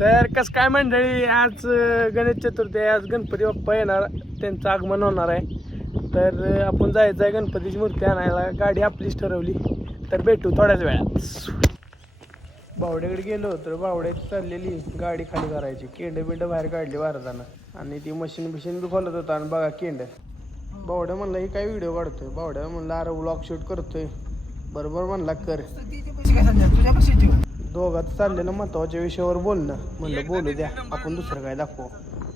तर कसं काय मंडळी आज गणेश चतुर्थी आहे. आज गणपती बाप्पा येणार. त्यांचं आगमन होणार आहे. तर आपण जायचं आहे गणपतीची मूर्ती आणायला. गाडी आपलीच ठरवली. तर भेटू थोड्याच वेळात. बावड्याकडे गेलो तर बावड्यात चाललेली गाडी खाली करायची. केंड बिंड बाहेर काढली वारताना आणि ती मशीन बिशीन बी खोलत होता. आणि बघा केंड. बावड्या म्हणला ही काय व्हिडिओ काढतोय? बावड्या म्हणला अरे ब्लॉग शूट करतोय. बरोबर म्हणला कर. दोघात चाललेलं महत्त्वाच्या विषयावर बोलणं. म्हणलं बोलू द्या. आपण दुसरं काय दाखवू.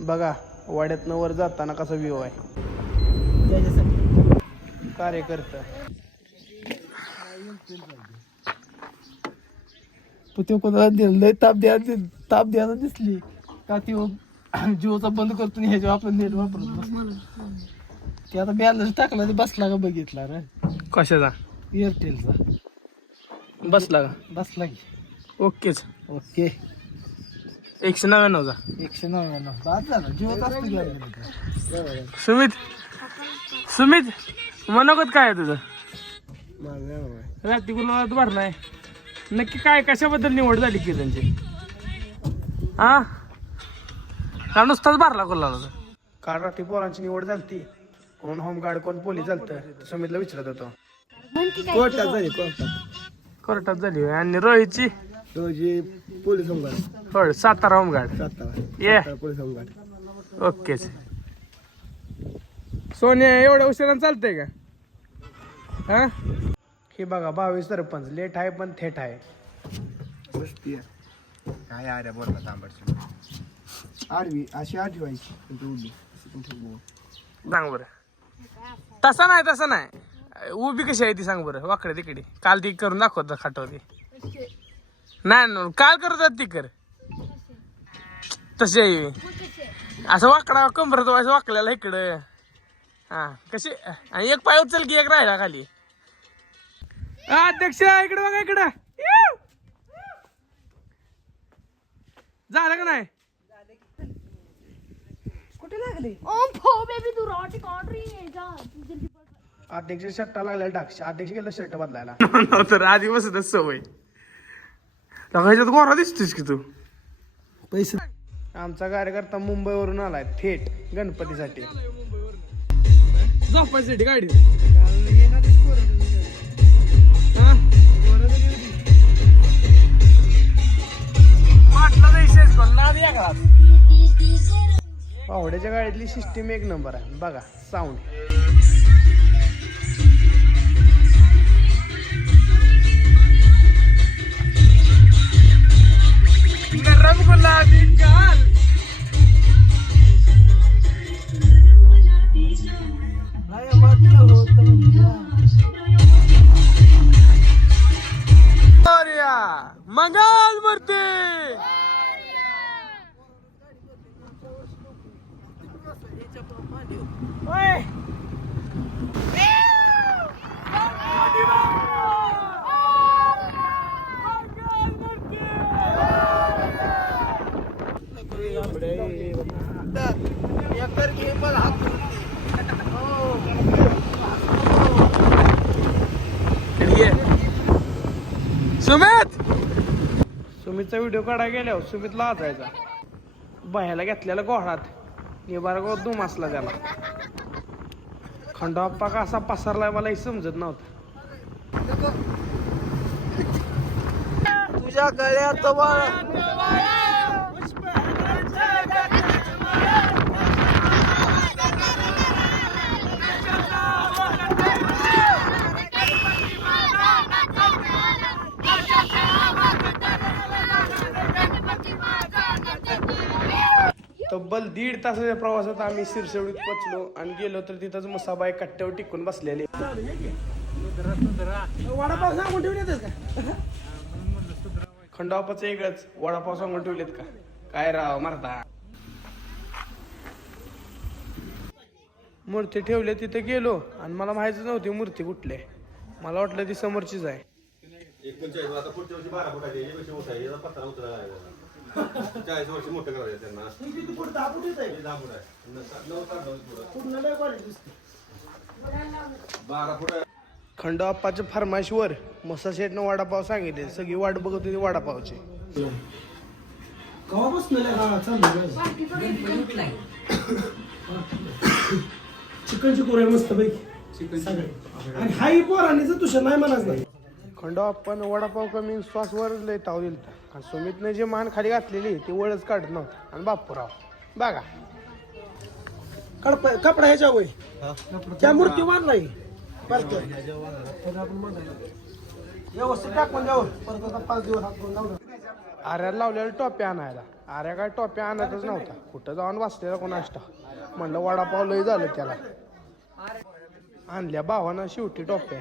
बघा वाड्यातनं वर जाताना कसा व्ह्यू आहे. कार्यकर्ता. तो कोणाला दिलं ताप द्या ताप द्यायला दिसली. का ती जिओचा बंद करतो आणि ह्याच्यावर आपलं नेट वापरत. ते आता बॅलन्स टाकला ते बसला का बघितला रे? कशाचा? एअरटेलचा बसला का? बसला की. ओकेच ओके. एकशे नव्याण्णवचा एकशे नव्याण्णव. बाद झाला. जिओचा असतो की लागला. सुमित सुमित मनोगत काय आहे तुझं? रात्री गुलाबात भरलाय? नक्की काय कशाबद्दल निवड झाली की त्यांची? हा का नुसताच भरला गुलाला काल रात्री पोरांची निवड झालती. कोण होमगार्ड कोण पोलीस झालतं सुमितला विचारत होतो. कोर्टात झाली कोर्टात. कोर्टात झाली होय. आणि रोहितची? तो जे पोलीस होमगार्ड. होय सातारा होमगार्ड. सातारा. ये. Police home guard. ओकेच सोन्या एवढ्या उशिरा चालतंय का? हा? हे बघा बावीस सरपंच. लेट आहे पण थेट आहे. वस्ती काय आर्या बोलला तांबडची आडवी अशी आठवायची उभी. सांग बरं. तसा नाही तसा नाही. उभी कशी आहे ती सांग बरं. वाकडे तिकडे. काल ती करून दाखवत खाटवली नाही ना काल करतात ती कर? तशी आहे. असं वाकडा कंबरत व्हायचं वाकल्याला इकडं. हा कशी? आणि एक पाय उचल की एक राहिला खाली. अध्यक्ष इकडे बघा इकडं. झालं का नाही? ओम फो बेबी तू रॉटी काढ रही है अध्यक्ष शर्टा लागला टाक अध्यक्ष गेला शर्ट बदलायला. तर आधी बसतच सवय. ह्याच्यात गोरा दिसतोस की तू पैसे आमचा कार्यकर्ता मुंबईवरून आलाय थेट गणपतीसाठी झोपायसाठी गाडी हा? पावड्याच्या गाडीतली सिस्टीम एक नंबर आहे बघा साऊंड Love it, सुमित! सुमितचा व्हिडिओ काढायला गेल्यावर सुमित लाजायचा. बाह्याला घेतलेला गोळात निबार गो दुम असला त्याला. खंडोप्पा कसा पसरलाय मलाही समजत नव्हतं. तुझ्या गळ्यात दीड तासाच्या प्रवासात आम्ही शिरसवडीत पोचलो आणि गेलो तर तिथंच मसाबाई कट्ट्यावर टिकून बसलेले. वडापाव सांगून ठेवलेत का? खंडोबाचं वेगळंच. वडापाव सांगून ठेवलेत का? काय राव मरता. मूर्ती ठेवली तिथे गेलो आणि मला माहितीच नव्हती मूर्ती कुठली. मला वाटलं ती समोरचीच आहे. वर्षी मोठा आहे चाळीस वर्ष मोठं करायचं त्यांना. हे दहा फूट आहे न- नऊ नऊ. बारा फूट आहे. खंडोबाच्या फरमाईशवर मसा शेटनं वडापाव सांगितले. सगळी वाट बघत होती वडापावची. चिकनची कोराय मस्त पैकी. आणि हाई पोरांनीच तुझ्या नाही म्हणाच नाही खंडो आपण वडापाव कमी श्वासवर लय ताव दिल आणि सुमितने जे मान खाली घातलेली ती वळच काढत नव्हता. आणि बापूराव बघा. कपडा कपडा ह्याच्या वय त्या मूर्ती नाही व्यवस्थित टाकून द्यावं परत आता पाच दिवस. आऱ्याला लावलेल्या टोप्या आणायला. आऱ्या काय टोप्या आणतच नव्हता. कुठं जाऊन बसलेला कोणाष्टा? म्हणलं वडापाव लय झालं त्याला. आणल्या भावानं शेवटी टोप्या.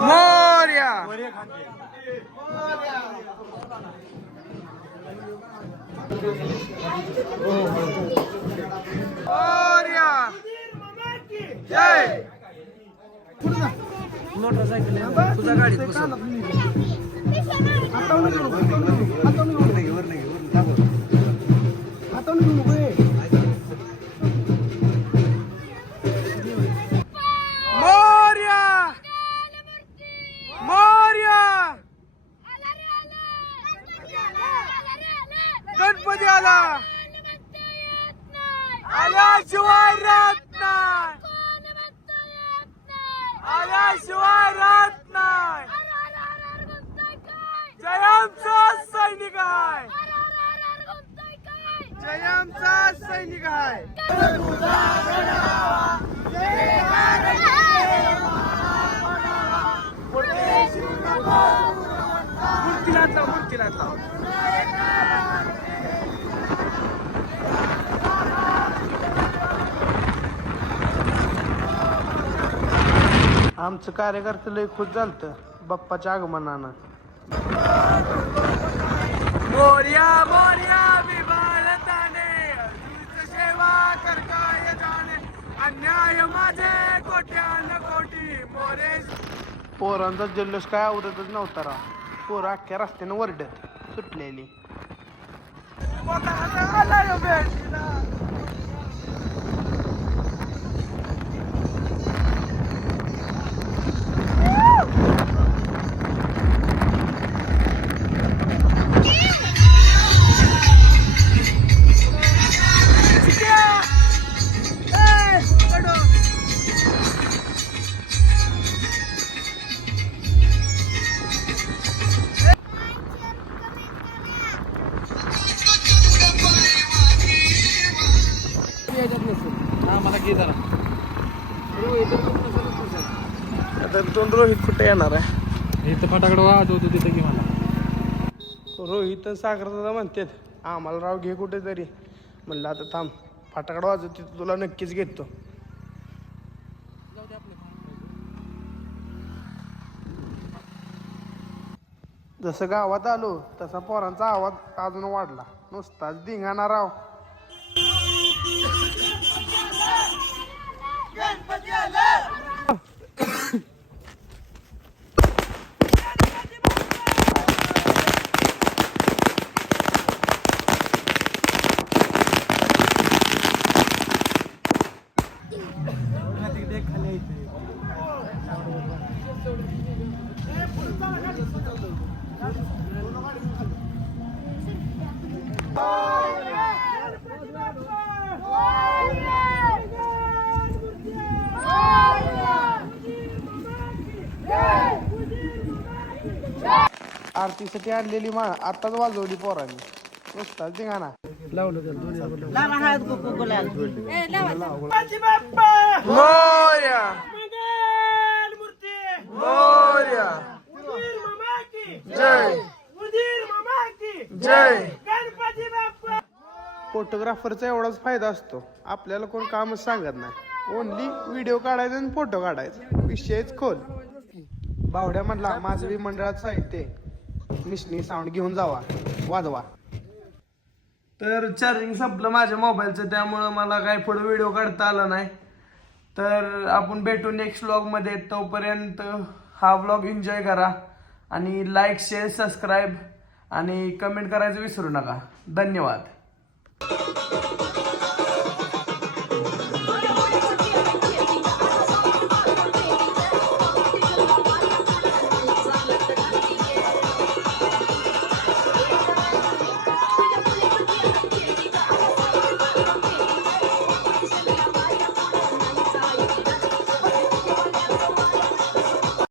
मोर्या मोर्या जय मोटरसायकल तुझ्या गाडीत आमचं कार्यकर्ते लय खुश झालत बाप्पाच्या आगमनानं. मोर्या मोर्या! करताय जाणे अन्याय माझे कोट्यान कोटी मोरे. पोरांचा जल्लोष काय आवडतच नव्हता राव. पोरं अख्ख्या रस्त्यानं वरडत सुटलेली. आता दोन रोहित कुठे येणार आहे? इथं फटाकडे वाजवत होतो तिथं की मला. रोहित सागर दादा म्हणतात आम्हाला राव घे कुठेतरी. म्हणलं आता थांब फाटाकडं वाजव तिथं तुला नक्कीच घेतो. जसं गावात आलो तसा पोरांचा आवाज अजून वाढला. नुसताच धिंगाणा राव. आरतीसाठी आणलेली मा आताच वाजवली पोरांनी. नुसताच धिंगाणा लावलं मोर्या. मोर्या. जय. जय. फोटोग्राफरचा एवढाच फायदा असतो. आपल्याला कोण कामच सांगत नाही. ओनली व्हिडिओ काढायचा आणि फोटो काढायचा. विषयच खोल. बावड्या म्हणला माझं बी मंडळात साहित्य आहे. मिशनी साऊंड घेऊन जावा. वाजवा. तर चार्जिंग संपलं माझ्या मोबाईलचं त्यामुळं मला काय पुढे व्हिडिओ काढता आला नाही. तर आपण भेटू नेक्स्ट व्लॉगमध्ये तोपर्यंत हा व्लॉग एन्जॉय करा आणि लाईक शेअर सबस्क्राईब आणि कमेंट करायचं विसरू नका. धन्यवाद.